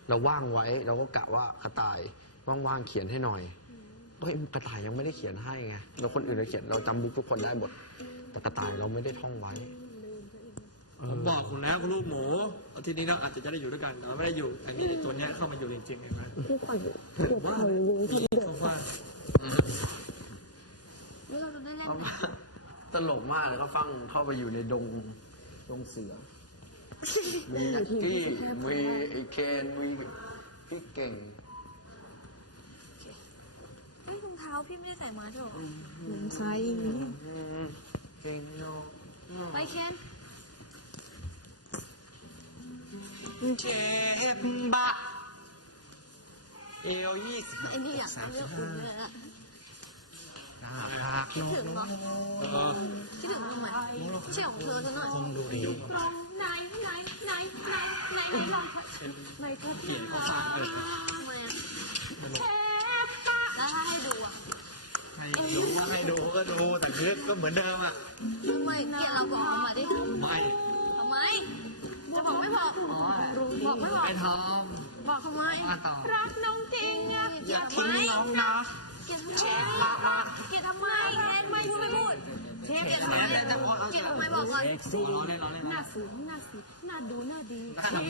เราว่างไว้เราก็กะว่ากระต่ายว่างๆเขียนให้หน่อยเฮ้ยกระต่ายยังไม่ได้เขียนให้ไงเราคนอื่นเราเขียนเราจำบุ๊กทุกคนได้หมดแต่กระต่ายเราไม่ได้ท่องไว้ผมบอกคุณแล้วคุณลูกหมูอาทิตย์นี้เราอาจจะได้อยู่ด้วยกันแต่ว่าไม่ได้อยู่แต่มีตัวนี้เข้ามาอยู่จริงๆเห็นไหมว่าว่าเราจะได้เล่นตลกมากเลยก็ฟังเข้าไปอยู่ในดงเสือมีนักกี้มีไอเคนมีพี่เก่งไอ้รองเท้าพี่ไม่ได้ใส่มาใช่หรอมันใช้เก่งเนาะไปเคนเจ็บบะเอว20 ไอ้นี่อ่ะเลือกคุณเลยละรักคิดถึงปะคิดถึงทำไมใช่ของเธอซะหน่อยคนดูอายุไหนลองไหนก็เปลี่ยนก็สร้างเลยทำไมอ่ะแล้วถ้าให้ดูอ่ะให้ดูก็ดูแต่คือก็เหมือนเดิมอ่ะทำไมเกลียดเราบอกมาดิไม่ทำไมจะบอกไม่บอกบอกไม่บอกไม่ทบอกทำไมำมาต่อรักน้องจริงอ่ะอย่าทิ้งน้องนะเกลียดทำไมเกลียดทำไมแทนไม่พูดเกลียดทำไมเกลียดทำไมบอกก่อนล้อเล่นหน้าล้อเล่นสูงหน้าสีหน้าดูหน้าดี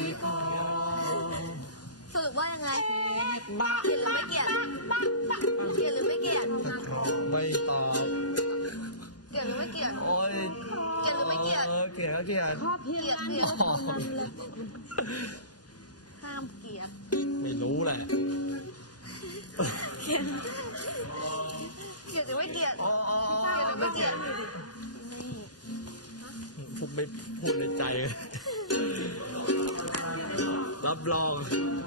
สรุปว่ายังไงเกลียดหรือไม่เกลียดเกลียดหรือไม่เกลียดไม่ตอบเกลียดหรือไม่เกลียดโอ้ยเกลียดหรือไม่เกลียดเกลียดเกลียดพ่อเพียงอันเดียวคนนั้นเลยห้ามเกลียดไม่รู้แหละเกลียดหรือไม่เกลียดเกลียดหรือไม่เกลียดผมไม่พูดในใจ รับรอง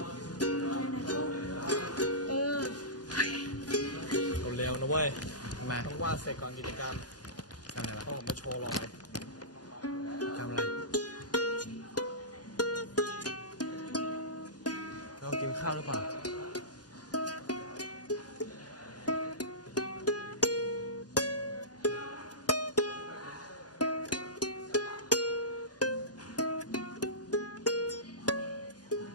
เอาเร็วนะเว้ยทำไมต้องวาดเสร็จก่อนกิจกรรมทำอะไรวะผมมาโชว์รอยทำอะไรเรากินข้าวหรือเปล่า